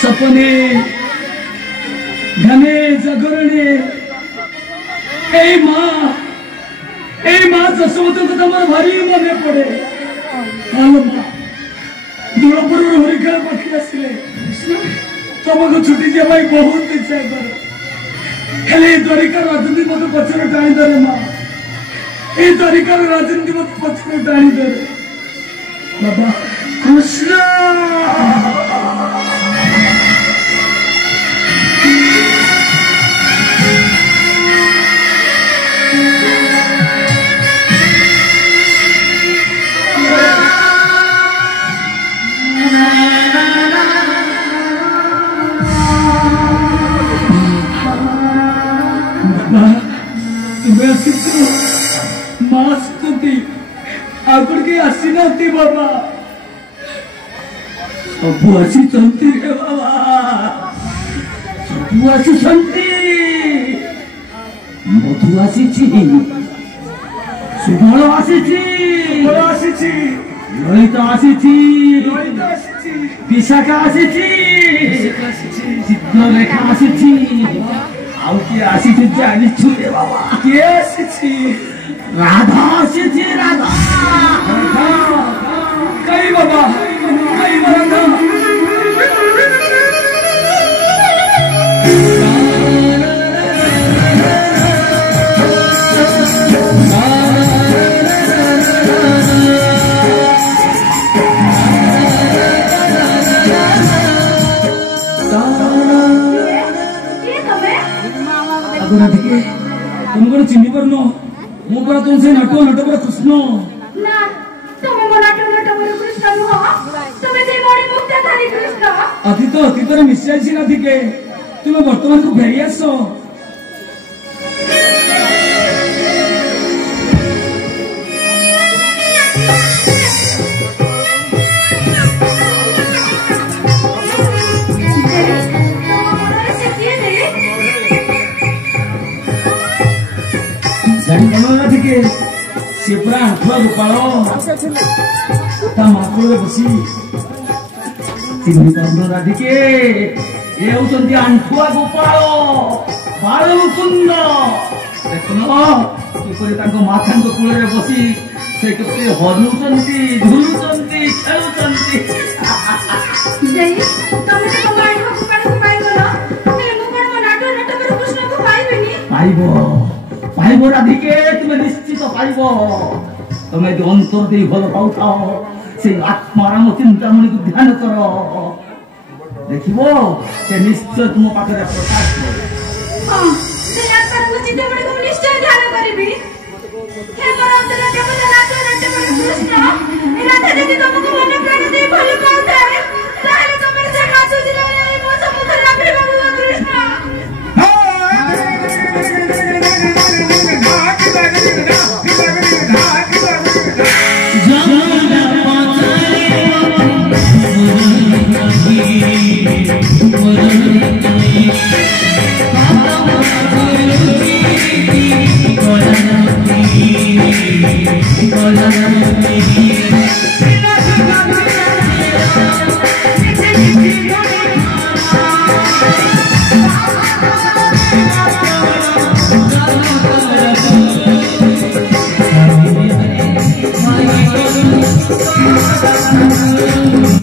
सपने घने जगरणे ए माँ जसोद को तमार भारी मने पड़े दुलपुर हरिकर पठी आसिले तुमको छुट्टी जे भाई बहुत इच्छा कर हेले द्वारिका राजनीति मत पछरे टाणी दरे माँ ए द्वारिका राजनीति मत पछरे टाणी दरे बाबा कृष्ण ଆସିଛୁ ମା ଆସୁଛନ୍ତି ଆଗରୁ କେହି ଆସିନାହାନ୍ତି ବାବା ସବୁ ଆସିଛନ୍ତି ରେ ବାବା ସବୁ ଆସିଛନ୍ତି ମଧୁ ଆସିଛି ସୁବଳ ଆସିଛି ଲଳିତ ଆସିଛି ବିଶାଖା ଆସିଛି ଚିତ୍ରଲେଖା ଆସିଛି ଆଉ କିଏ ଆସିଛି ଜାଣିଛୁ ରେ ବାବା କିଏ ଆସିଛି ରାଧା ଆସିଛି ରାଧା କାଇଁ ବାବା କାଇଁ ରାଧା तुम कौन चिन्ह पार मु पूरा तुमसे नटो नटो पूरा कृष्ण ना तुम मो नटो नटो पूरा कृष्ण नुह तुम जे मोड़ी मुक्ताधारी कृष्ण अतीत रे मिश्रा छी राधिके तुम वर्तमान को फेरी आसो से पूरा आंठुआ गोपाल बसी चिन्ह पार राधिके ये होती आंठुआ गोपाल बाल मुकुंद देखुन किपरि माथा कूल बसी से केते हलुचंती झुलुचंती खेलुचंती पाइब राधिके तुम निश्चित पाइब तुम यदि अंतर दे भल पाऊ से आत्माराम चिंतामणि को ध्यान कर देखिब से निश्चय तुम पाखे कृष्ण